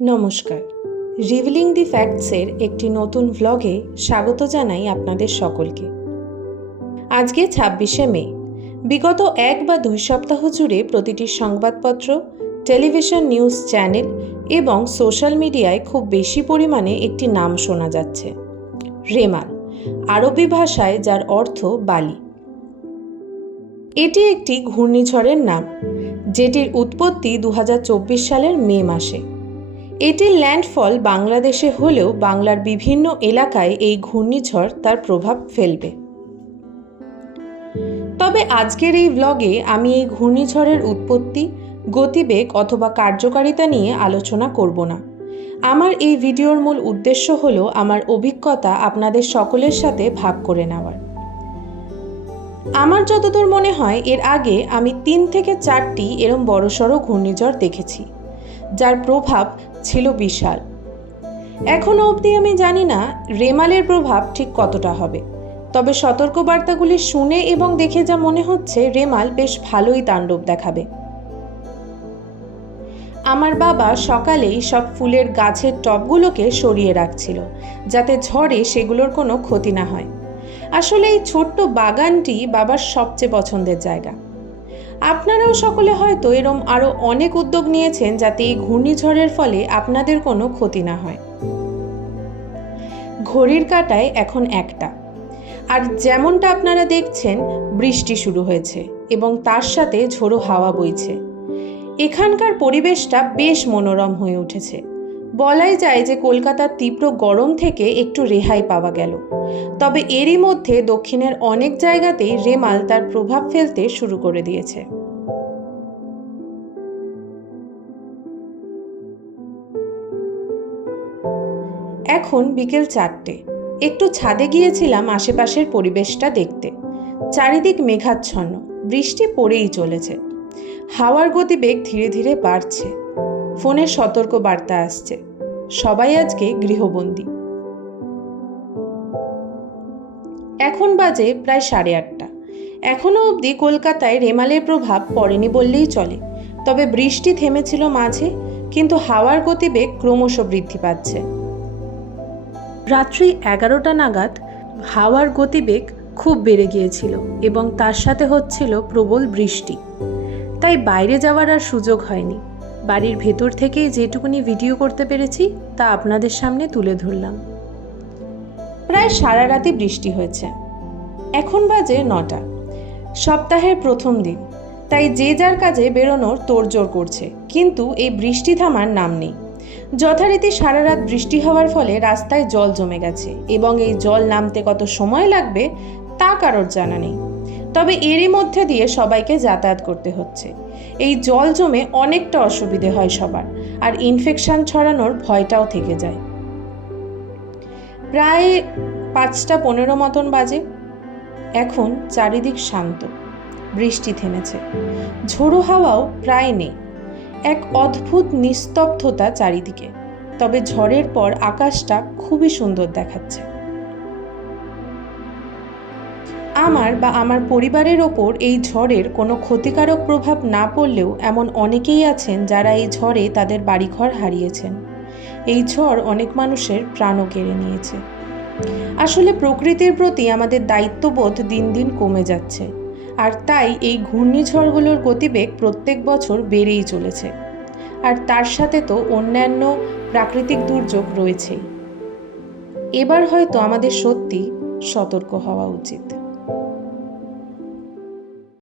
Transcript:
নমস্কার, রিভিলিং দি ফ্যাক্টসের একটি নতুন ভ্লগে স্বাগত জানাই আপনাদের সকলকে। আজকে ২৬শে মে। বিগত ১ বা ২ সপ্তাহ জুড়ে প্রতিটি সংবাদপত্র, টেলিভিশন নিউজ চ্যানেল এবং সোশ্যাল মিডিয়ায় খুব বেশি পরিমাণে একটি নাম শোনা যাচ্ছে, রেমাল, আরবি ভাষায় যার অর্থ বালি। এটি একটি ঘূর্ণিঝড়ের নাম, যেটির উৎপত্তি ২০২৪ সালের মে মাসে। এটির ল্যান্ডফল বাংলাদেশে হলেও বাংলার বিভিন্ন এলাকায় এই ঘূর্ণিঝড় তার প্রভাব ফেলবে। তবে আজকের এই ব্লগে আমি এই ঘূর্ণিঝড়ের উৎপত্তি, গতিবেগ অথবা কার্যকারিতা নিয়ে আলোচনা করব না। আমার এই ভিডিওর মূল উদ্দেশ্য হলো আমার অভিজ্ঞতা আপনাদের সকলের সাথে ভাগ করে নেওয়ার। আমার যতদূর মনে হয় এর আগে আমি ৩ থেকে ৪টি এরম বড়সড় ঘূর্ণিঝড় দেখেছি, যার প্রভাব ছিল বিশাল। এখনও অবধি আমি জানি না রেমালের প্রভাব ঠিক কতটা হবে, তবে সতর্কবার্তাগুলি শুনে এবং দেখে যা মনে হচ্ছে রেমাল বেশ ভালোই তাণ্ডব দেখাবে। আমার বাবা সকালেই সব ফুলের গাছের টবগুলোকে সরিয়ে রাখছিল, যাতে ঝড়ে সেগুলোর কোনো ক্ষতি না হয়। আসলে এই ছোট্ট বাগানটি বাবার সবচেয়ে পছন্দের জায়গা। আপনারাও সকলে হয়তো এরম আরও অনেক উদ্যোগ নিয়েছেন যাতে এই ঘূর্ণিঝড়ের ফলে আপনাদের কোনো ক্ষতি না হয়। ঘড়ির কাঁটায় এখন ১টা, আর যেমনটা আপনারা দেখছেন বৃষ্টি শুরু হয়েছে এবং তার সাথে ঝোড়ো হাওয়া বইছে। এখানকার পরিবেশটা বেশ মনোরম হয়ে উঠেছে। বলাই যায় যে কলকাতার তীব্র গরম থেকে একটু রেহাই পাওয়া গেল। তবে এরই মধ্যে দক্ষিণের অনেক জায়গাতেই রেমাল তার প্রভাব ফেলতে শুরু করে দিয়েছে। এখন বিকেল ৪টে। একটু ছাদে গিয়েছিলাম আশেপাশের পরিবেশটা দেখতে। চারিদিক মেঘাচ্ছন্ন, বৃষ্টি পড়েই চলেছে। হাওয়ার গতিবেগ ধীরে ধীরে বাড়ছে। ফোনে সতর্ক বার্তা আসছে, সবাই আজকে গৃহবন্দী। এখন বাজে প্রায় ৮:৩০। এখনও অবধি কলকাতায় রেমালের প্রভাব পড়েনি বললেই চলে। তবে বৃষ্টি থেমেছিল মাঝে, কিন্তু হাওয়ার গতিবেগ ক্রমশ বৃদ্ধি পাচ্ছে। রাত্রি ১১টা নাগাদ হাওয়ার গতিবেগ খুব বেড়ে গিয়েছিল এবং তার সাথে হচ্ছিল প্রবল বৃষ্টি। তাই বাইরে যাওয়ার আর সুযোগ হয়নি। বাড়ির ভেতর থেকেই যেটুকুনি ভিডিও করতে পেরেছি তা আপনাদের সামনে তুলে ধরলাম। প্রায় সারা রাতি বৃষ্টি হয়েছে। এখন বাজে ৯টা। সপ্তাহের প্রথম দিন, তাই যে যার কাজে বেরোনোর তোড়জোড় করছে, কিন্তু এই বৃষ্টি থামার নাম নেই। যথারীতি সারা রাত বৃষ্টি হওয়ার ফলে রাস্তায় জল জমে গেছে এবং এই জল নামতে কত সময় লাগবে তা কারোর জানা নেই। তবে এরই মধ্যে দিয়ে সবাইকে যাতায়াত করতে হচ্ছে। এই জল জমে অনেকটা অসুবিধে হয় সবার, আর ইনফেকশন ছড়ানোর ভয়টাও থেকে যায়। প্রায় ৫টা ১৫ মতন বাজে। এখন চারিদিক শান্ত, বৃষ্টি থেমেছে, ঝোড়ো হাওয়াও প্রায় নেই। এক অদ্ভুত নিস্তব্ধতা চারিদিকে। তবে ঝড়ের পর আকাশটা খুবই সুন্দর দেখাচ্ছে। আমার পরিবারের ওপর এই ঝড়ের কোনো ক্ষতিকারক প্রভাব না পড়লেও এমন অনেকেই আছেন যারা এই ঝড়ে তাদের বাড়িঘর হারিয়েছেন। এই ঝড় অনেক মানুষের প্রাণও কেড়ে নিয়েছে। আসলে প্রকৃতির প্রতি আমাদের দায়িত্ববোধ দিন দিন কমে যাচ্ছে, আর তাই এই ঘূর্ণিঝড়গুলোর গতিবেগ প্রত্যেক বছর বেড়েই চলেছে। আর তার সাথে তো অন্যান্য প্রাকৃতিক দুর্যোগ রয়েছেই। এবার হয়তো আমাদের সত্যি সতর্ক হওয়া উচিত।